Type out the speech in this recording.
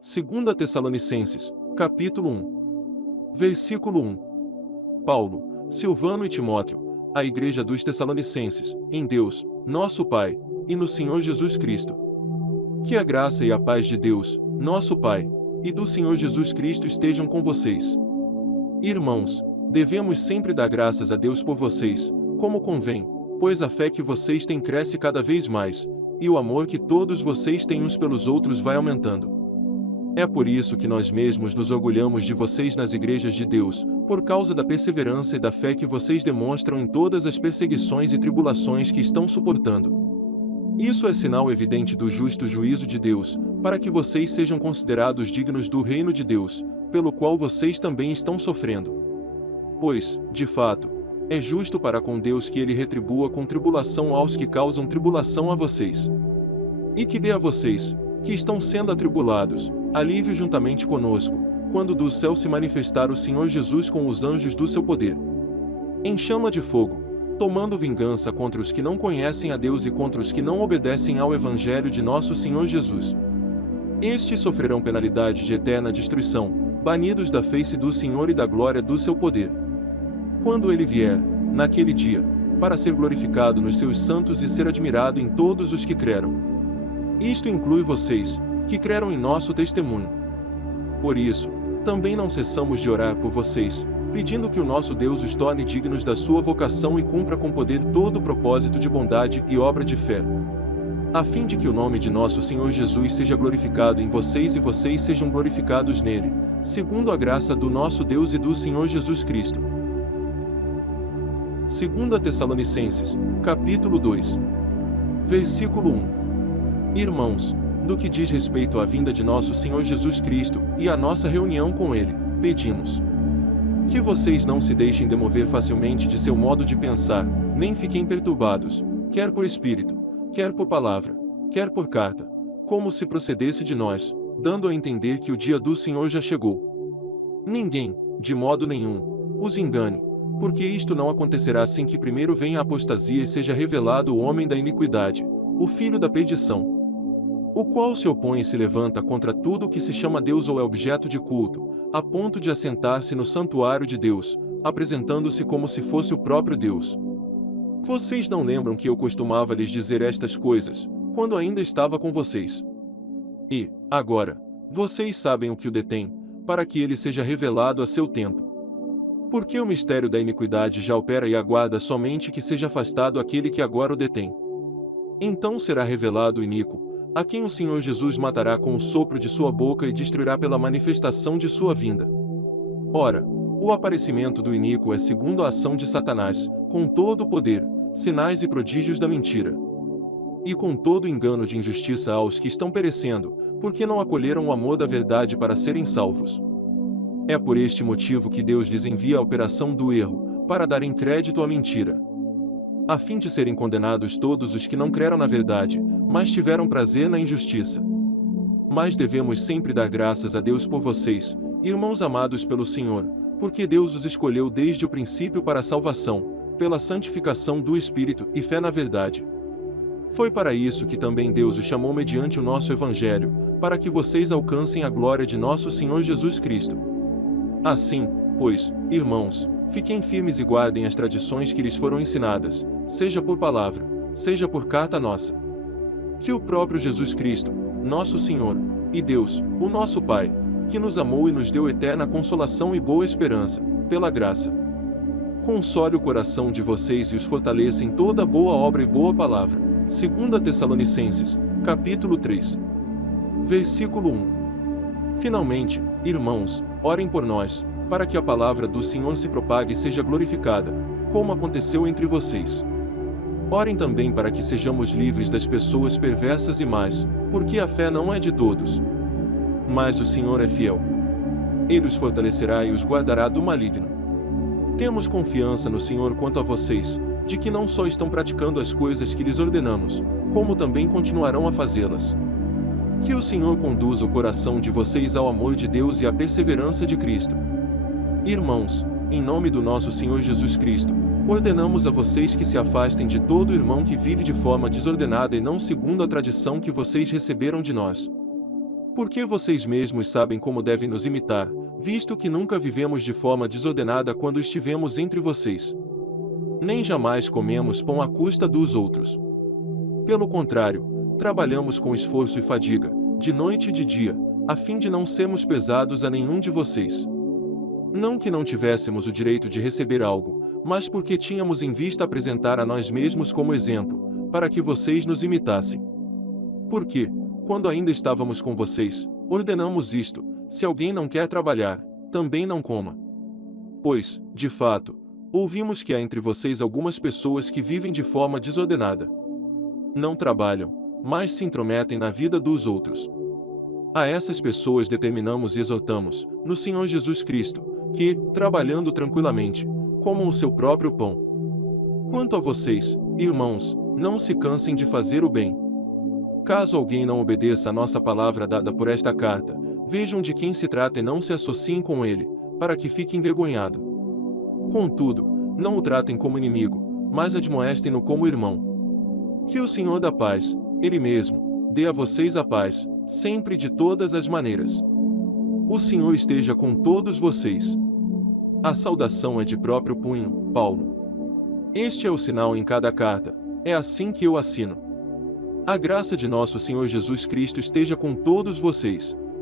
Segunda Tessalonicenses, capítulo 1. Versículo 1. Paulo, Silvano e Timóteo, à igreja dos Tessalonicenses, em Deus, nosso Pai, e no Senhor Jesus Cristo. Que a graça e a paz de Deus, nosso Pai, e do Senhor Jesus Cristo estejam com vocês. Irmãos, devemos sempre dar graças a Deus por vocês, como convém, pois a fé que vocês têm cresce cada vez mais, e o amor que todos vocês têm uns pelos outros vai aumentando. É por isso que nós mesmos nos orgulhamos de vocês nas igrejas de Deus, por causa da perseverança e da fé que vocês demonstram em todas as perseguições e tribulações que estão suportando. Isso é sinal evidente do justo juízo de Deus, para que vocês sejam considerados dignos do reino de Deus, pelo qual vocês também estão sofrendo. Pois, de fato, é justo para com Deus que ele retribua com tribulação aos que causam tribulação a vocês. E que dê a vocês, que estão sendo atribulados, alívio juntamente conosco, quando do céu se manifestar o Senhor Jesus com os anjos do seu poder, em chama de fogo, tomando vingança contra os que não conhecem a Deus e contra os que não obedecem ao Evangelho de nosso Senhor Jesus. Estes sofrerão penalidade de eterna destruição, banidos da face do Senhor e da glória do seu poder. Quando ele vier, naquele dia, para ser glorificado nos seus santos e ser admirado em todos os que creram. Isto inclui vocês, que creram em nosso testemunho. Por isso, também não cessamos de orar por vocês, pedindo que o nosso Deus os torne dignos da sua vocação e cumpra com poder todo o propósito de bondade e obra de fé, a fim de que o nome de nosso Senhor Jesus seja glorificado em vocês e vocês sejam glorificados nele, segundo a graça do nosso Deus e do Senhor Jesus Cristo. Segunda Tessalonicenses, capítulo 2. Versículo 1. Irmãos, no que diz respeito à vinda de nosso Senhor Jesus Cristo e à nossa reunião com ele, pedimos que vocês não se deixem demover facilmente de seu modo de pensar, nem fiquem perturbados, quer por espírito, quer por palavra, quer por carta, como se procedesse de nós, dando a entender que o dia do Senhor já chegou. Ninguém, de modo nenhum, os engane, porque isto não acontecerá sem que primeiro venha a apostasia e seja revelado o homem da iniquidade, o filho da perdição, o qual se opõe e se levanta contra tudo o que se chama Deus ou é objeto de culto, a ponto de assentar-se no santuário de Deus, apresentando-se como se fosse o próprio Deus. Vocês não lembram que eu costumava lhes dizer estas coisas, quando ainda estava com vocês? E, agora, vocês sabem o que o detém, para que ele seja revelado a seu tempo. Porque o mistério da iniquidade já opera e aguarda somente que seja afastado aquele que agora o detém. Então será revelado o iníquo, a quem o Senhor Jesus matará com o sopro de sua boca e destruirá pela manifestação de sua vinda. Ora, o aparecimento do iníquo é segundo a ação de Satanás, com todo o poder, sinais e prodígios da mentira, e com todo o engano de injustiça aos que estão perecendo, porque não acolheram o amor da verdade para serem salvos. É por este motivo que Deus lhes envia a operação do erro, para darem crédito à mentira, a fim de serem condenados todos os que não creram na verdade, mas tiveram prazer na injustiça. Mas devemos sempre dar graças a Deus por vocês, irmãos amados pelo Senhor, porque Deus os escolheu desde o princípio para a salvação, pela santificação do Espírito e fé na verdade. Foi para isso que também Deus os chamou mediante o nosso Evangelho, para que vocês alcancem a glória de nosso Senhor Jesus Cristo. Assim, pois, irmãos, fiquem firmes e guardem as tradições que lhes foram ensinadas, seja por palavra, seja por carta nossa. Que o próprio Jesus Cristo, nosso Senhor, e Deus, o nosso Pai, que nos amou e nos deu eterna consolação e boa esperança, pela graça, console o coração de vocês e os fortaleça em toda boa obra e boa palavra. Segunda Tessalonicenses, capítulo 3. Versículo 1. Finalmente, irmãos, orem por nós, para que a palavra do Senhor se propague e seja glorificada, como aconteceu entre vocês. Orem também para que sejamos livres das pessoas perversas e más, porque a fé não é de todos. Mas o Senhor é fiel. Ele os fortalecerá e os guardará do maligno. Temos confiança no Senhor quanto a vocês, de que não só estão praticando as coisas que lhes ordenamos, como também continuarão a fazê-las. Que o Senhor conduza o coração de vocês ao amor de Deus e à perseverança de Cristo. Irmãos, em nome do nosso Senhor Jesus Cristo, ordenamos a vocês que se afastem de todo irmão que vive de forma desordenada e não segundo a tradição que vocês receberam de nós. Porque vocês mesmos sabem como devem nos imitar, visto que nunca vivemos de forma desordenada quando estivemos entre vocês. Nem jamais comemos pão à custa dos outros. Pelo contrário, trabalhamos com esforço e fadiga, de noite e de dia, a fim de não sermos pesados a nenhum de vocês. Não que não tivéssemos o direito de receber algo, mas porque tínhamos em vista apresentar a nós mesmos como exemplo, para que vocês nos imitassem. Porque, quando ainda estávamos com vocês, ordenamos isto: se alguém não quer trabalhar, também não coma. Pois, de fato, ouvimos que há entre vocês algumas pessoas que vivem de forma desordenada. Não trabalham, mas se intrometem na vida dos outros. A essas pessoas determinamos e exortamos, no Senhor Jesus Cristo, que, trabalhando tranquilamente, comam o seu próprio pão. Quanto a vocês, irmãos, não se cansem de fazer o bem. Caso alguém não obedeça a nossa palavra dada por esta carta, vejam de quem se trata e não se associem com ele, para que fique envergonhado. Contudo, não o tratem como inimigo, mas admoestem-no como irmão. Que o Senhor da paz, Ele mesmo, dê a vocês a paz, sempre e de todas as maneiras. O Senhor esteja com todos vocês. A saudação é de próprio punho, Paulo. Este é o sinal em cada carta, é assim que eu assino. A graça de nosso Senhor Jesus Cristo esteja com todos vocês.